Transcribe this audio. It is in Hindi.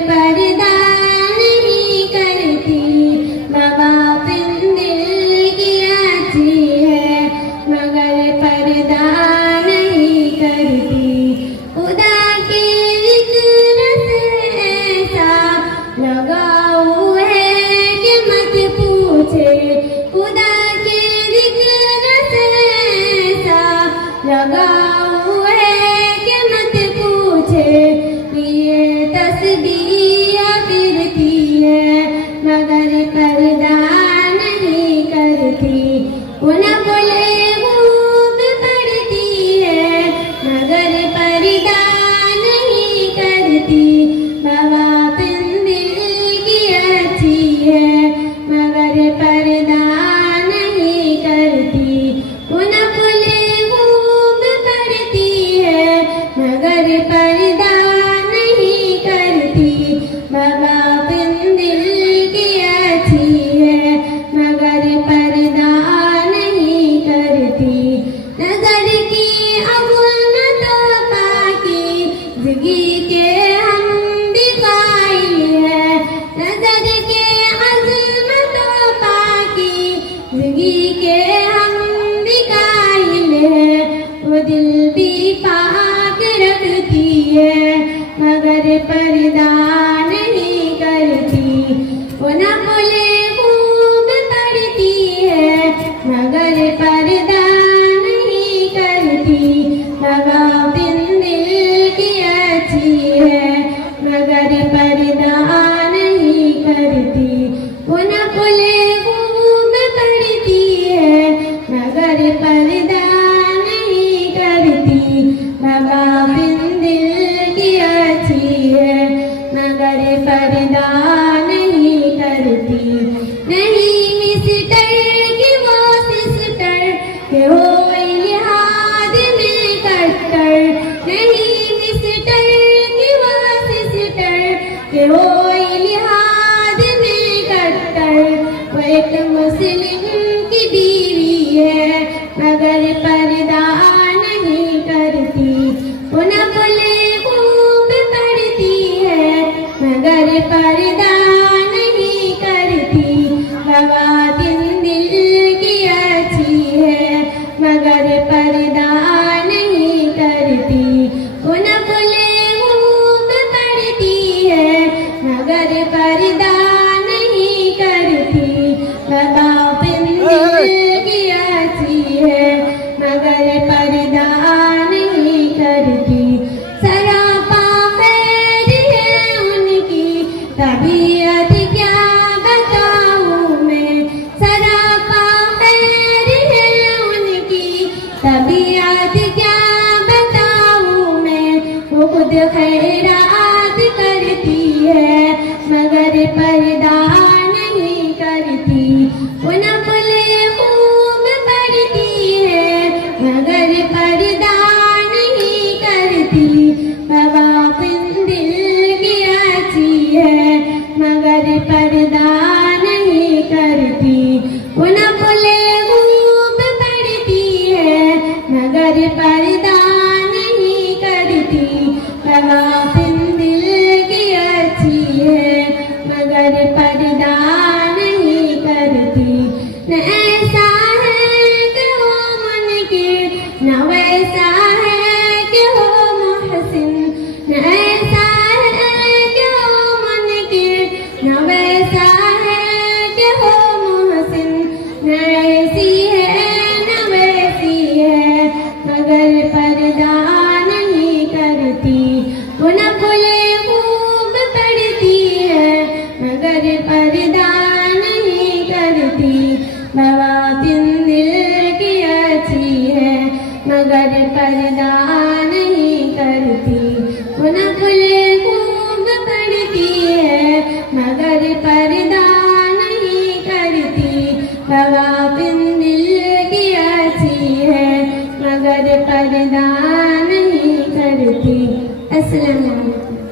पर्दा नहीं करती, नवाबिन दिल की अच्छी है मगर पर्दा नहीं करती। खुदा के जिक्र से ऐसा लगाओ है कि मत पूछे, खुदा के जिक्र से ऐसा लगाओ है कि मत पूछे। ये तस्बीह फिरती है मगर पर्दा नहीं करती, उन बोले खूब पढ़ती है मगर पर्दा नहीं करती। नवाबिन दिल की अच्छी है मगर पर्दा नहीं करती, उन बोले खूब पढ़ती है मगर पर्दा नहीं करती। नवाबिन दिल की अच्छी है मगर पर्दा नहीं करती। नजर की अज़मतों पाकी ज़िंदगी के हम दिखाई है, नजर के अज़मतों पाकी ज़िंदगी के हम दिखाई है। वो दिल भी पाक रखती है मगर पर्दा नहीं करती, वो न बोले खूब पढ़ती है मगर पर्दा नहीं करती। नवाबिन दिल की अच्छी है मगर पर्दा नहीं करती, वो न बोले खूब पढ़ती है मगर पर्दा नहीं करती। नवाबिन दिल की अच्छी है मगर पर्दा नहीं करती। नहीं मिस्टर की वो सिस्टर के हो लिहाज में कट्टर, नहीं मिस्टर की वो सिस्टर के हो लिहाज में कट्टर। वो एक मुस्लिम की बीवी है मगर पर्दा नहीं करती, उन बोले खूब पढ़ती है मगर पर्दा नहीं करती। नवाबिन दिल की अच्छी है मगर पर्दा नहीं करती, उन बोले खूब पढ़ती है मगर पर्दा नहीं करती। नवाबिन दिल की अच्छी है मगर पर्दा नहीं करती। सरापा खैर है उनकी तबीयत क्या बताऊं मैं, सरापा खैर है उनकी तबीयत क्या बताऊं मैं। वो खुद खैरात करती है मगर पर्दा नहीं करती, उन बोले खूब पढ़ती है मगर पर्दा नहीं करती। नवाबिन दिल की अच्छी है मगर पर्दा नहीं करती, उन बोले खूब पढ़ती है मगर पर्दा नहीं करती। नवाबिन दिल की अच्छी है मगर पर्दा नहीं करती। न ऐसा है कि हो मुनकिर न वैसा है कि हो मुहसिन, न ऐसा है कि हो मुनकिर न वैसा है कि हो मुहसिन। न ऐसी है न वैसी है मगर पर्दा नहीं करती, उन बोले खूब पढ़ती है मगर पर्दा नहीं करती। नवाबिन दिल की अच्छी है मगर पर्दा नहीं करती, उन बोले खूब पढ़ती है मगर पर्दा नहीं करती। नवाबिन दिल की अच्छी है मगर पर्दा नहीं करती। अस्सलाम वालेकुम।